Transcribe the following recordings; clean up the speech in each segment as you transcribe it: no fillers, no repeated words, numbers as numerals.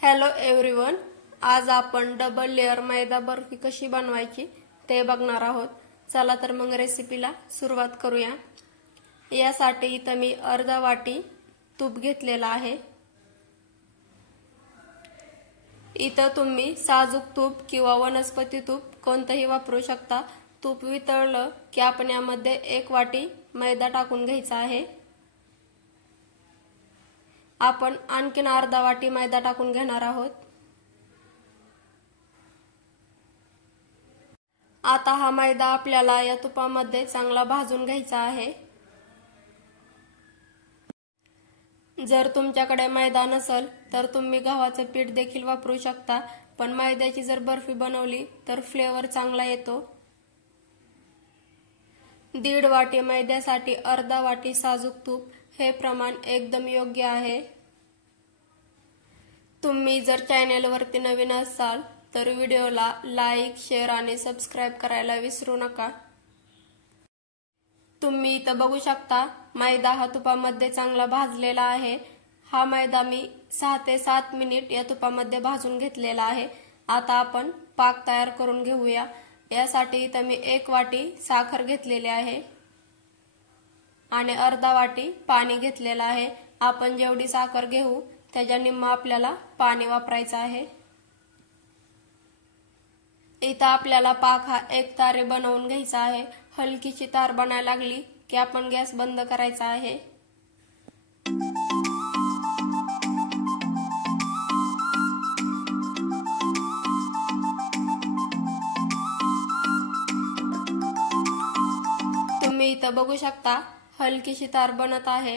Hello everyone, आज आपण double layer मैदा बर्फी कशी बनवायची ते बघणार आहोत। चला तर मग रेसिपीला सुरुवात करूया। यासाठी इथे मी अर्धा वाटी तूप घेतलेला आहे। इथे तुम्ही साजूक तूप किंवा वनस्पती तूप कोणतेही वापरू शकता। तूप वितळलं की आपण यामध्ये 1 वाटी मैदा टाकून घ्यायचा आहे। आपण आणखीन अर्धा वाटी मैदा टाकून घेणार आहोत। आता हा मैदा आपल्याला या तुपामध्ये चांगला भाजून घ्यायचा आहे। जर तुमच्याकडे मैदा नसेल तर तुम्ही गव्हाचे पीठ देखील वापरू शकता, पण मैद्याची जर बर्फी बनवली तर फ्लेवर चांगला येतो। 1.5 वाटी मैद्यासाठी अर्धा वाटी साजूक तूप हे प्रमाण एकदम योग्य आहे। तुम्ही जर चॅनलवरती नवीन असाल तर व्हिडिओला लाईक, शेअर आणि सबस्क्राइब करायला विसरू नका। तुम्ही इथे बघू शकता मैदा हा तुपामध्ये चांगला भाजलेला आहे। हा मैदा मी 6 ते 7 मिनिट या तुपामध्ये भाजून घेतलेला आहे। आता आपण पाक तयार करून घेऊया। यासाठी इथे मी 1 वाटी साखर घेतलेली आहे आणि अर्धा वाटी पाणी घेतलेलं आहे। आपण जेवढी साखर घेऊ त्याच्या निम्मा आपल्याला पाणी वापरायचं आहे। इथे आपल्याला पाक हा एक तारे बनवून घ्यायचा आहे। हलकीशी तार बनायला लागली की आपण गॅस बंद करायचा आहे। तुम्ही इथे बघू शकता हलकीशी तार बनत आहे,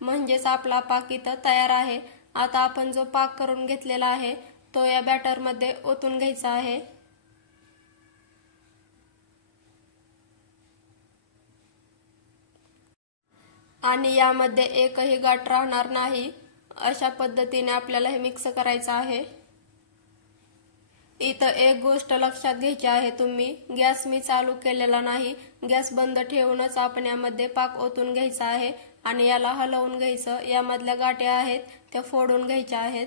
म्हणजेच आपला पाक इथे तयार आहे। आता आपण जो पाक करून घेतलेला आहे तो या बॅटर मध्ये ओतून घ्यायचा आहे। आणि यामध्ये एकही गाठ राहणार नाही अशा पद्धतीने आपल्याला हे मिक्स करायचं आहे। इथे एक गोष्ट लक्षात घ्यायची आहे, तुम्ही गॅस मी चालू केलेला नाही, गॅस बंद ठेवूनच आपण यामध्ये पाक ओतून घ्यायचा आहे आणि याला हलवून घ्यायचं। यामधल्या गाठी आहेत त्या फोडून घ्यायच्या आहेत।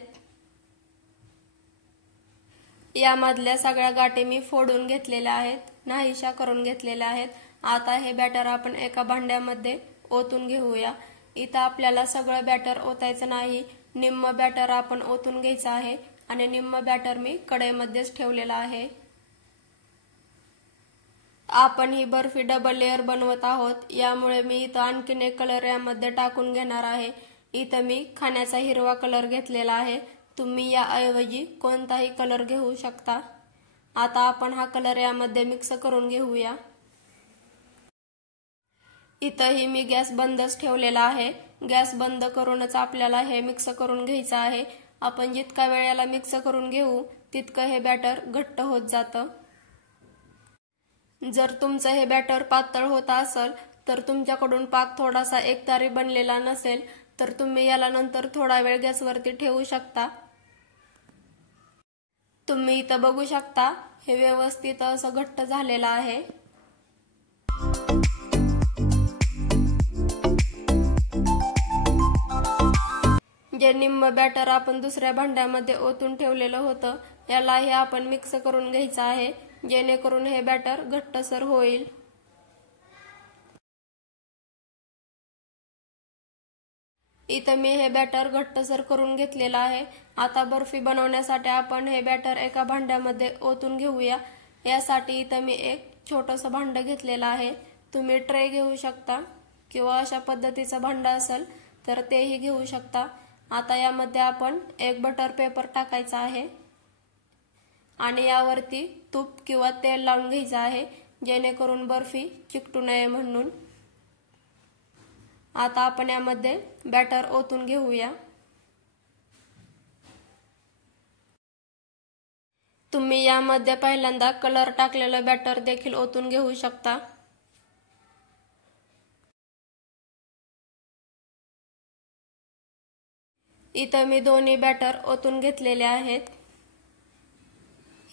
यामधल्या सगळ्या गाठी मी फोडून घेतलेल्या आहेत, नाहीशा करून घेतलेल्या आहेत। आता हे बॅटर आपण एका भांड्यामध्ये ओतून घेऊया। इथे आपल्याला सगळं बॅटर ओतायचं नाही, निम्म बॅटर आपण ओतून घ्यायचं आहे आणि निम्म बॅटर मी कढईमध्येच ठेवलेला आहे। आपण ही बर्फी डबल लेअर बनवत आहोत, यामुळे मी इथे आणखीन एक कलर यामध्ये टाकून घेणार आहे। इथे मी खाण्याचा हिरवा कलर घेतलेला आहे, तुम्ही याऐवजी कोणताही कलर घेऊ शकता। आता आपण हा कलर यामध्ये मिक्स करून घेऊया। इथेही मी गॅस बंदच ठेवलेला आहे। गॅस बंद करूनच आपल्याला हे मिक्स करून घ्यायचं आहे। आपण जितका वेळ याला मिक्स करून घेऊ तितकं हे बॅटर घट्ट होत जातं। जर तुमचं हे बॅटर पातळ होत असेल तर तुमच्याकडून पाक थोडासा एकतारी बनलेला नसेल तर तुम्ही याला नंतर थोडा वेळ गॅसवरती ठेवू शकता। तुम्ही इथं बघू शकता हे व्यवस्थित असं घट्ट झालेलं आहे। जे निम्म बॅटर आपण दुसऱ्या भांड्यामध्ये ओतून ठेवलेलं होतं यालाही आपण मिक्स करून घ्यायचं आहे, जेणेकरून हे बॅटर घट्टसर होईल। इथे मी हे बॅटर घट्टसर करून घेतलेलं आहे। आता बर्फी बनवण्यासाठी आपण हे बॅटर एका भांड्यामध्ये ओतून घेऊया। यासाठी इथे मी एक छोटंसं भांडं घेतलेलं आहे, तुम्ही ट्रे घेऊ शकता किंवा अशा पद्धतीचं भांडं असेल तर तेही घेऊ शकता। आता यामध्ये आपण एक बटर पेपर टाकायचा आहे आणि यावरती तूप किंवा तेल लावून घ्यायचं आहे, जेणेकरून बर्फी चिकटू नये म्हणून। आता आपण यामध्ये बॅटर ओतून घेऊया। तुम्ही यामध्ये पहिल्यांदा कलर टाकलेलं बॅटर देखील ओतून घेऊ शकता। इथे मी दोन्ही बॅटर ओतून घेतलेले आहेत।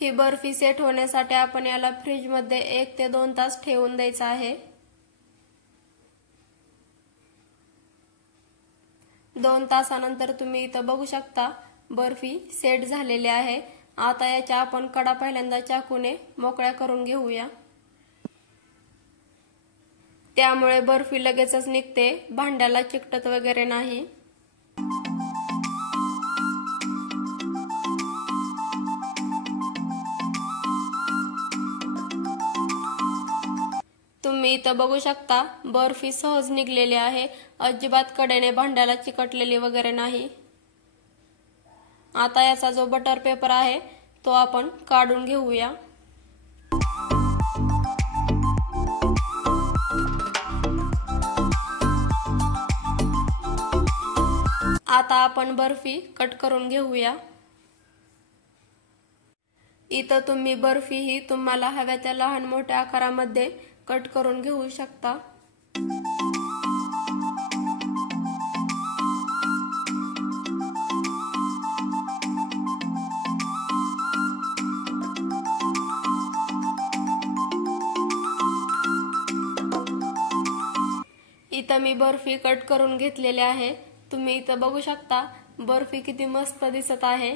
ही बर्फी सेट होण्यासाठी आपण याला फ्रीज मध्ये 1 ते 2 तास ठेवून द्यायचं आहे। 2 तासानंतर तुम्ही इथं बघू शकता बर्फी सेट झालेली आहे। आता याच्या आपण कडा पहिल्यांदा चाकूने मोकळ्या करून घेऊया, त्यामुळे बर्फी लगेचच निघते, भांड्याला चिकटत वगैरे नाही। तुम्ही इथं बघू शकता बर्फी सहज निघलेली आहे, अजिबात कडेने भांड्याला चिकटलेली वगैरे नाही। आता याचा जो बटर पेपर आहे तो आपण काढून घेऊया। आता आपण बर्फी कट करून घेऊया। इथं तुम्ही बर्फी ही तुम्हाला हव्या त्या लहान मोठ्या आकारामध्ये कट करून घेऊ शकता। इथं मी बर्फी कट करून घेतलेली आहे। तुम्ही इथं बघू शकता बर्फी किती मस्त दिसत आहे।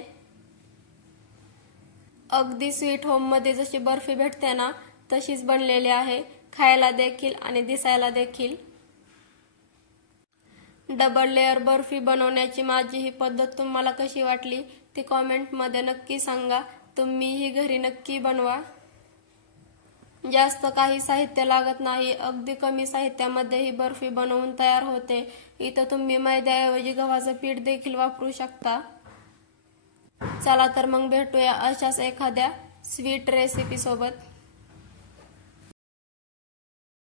अगदी स्वीट होम मध्ये जशी बर्फी भेटते ना तशीच बनलेली आहे, खायला देखील आणि दिसायला देखील। डबल लेयर बर्फी बनवण्याची माझी ही पद्धत तुम्हाला कशी वाटली ती कमेंट मध्ये नक्की सांगा। तुम्ही ही घरी नक्की बनवा। जास्त काही साहित्य लागत नाही, अगदी कमी साहित्यामध्ये ही बर्फी बनवून तयार होते। इथं तुम्ही मैद्याऐवजी गव्हाचं पीठ देखील वापरू शकता। चला तर मग भेटूया अशाच एखाद्या स्वीट रेसिपी सोबत।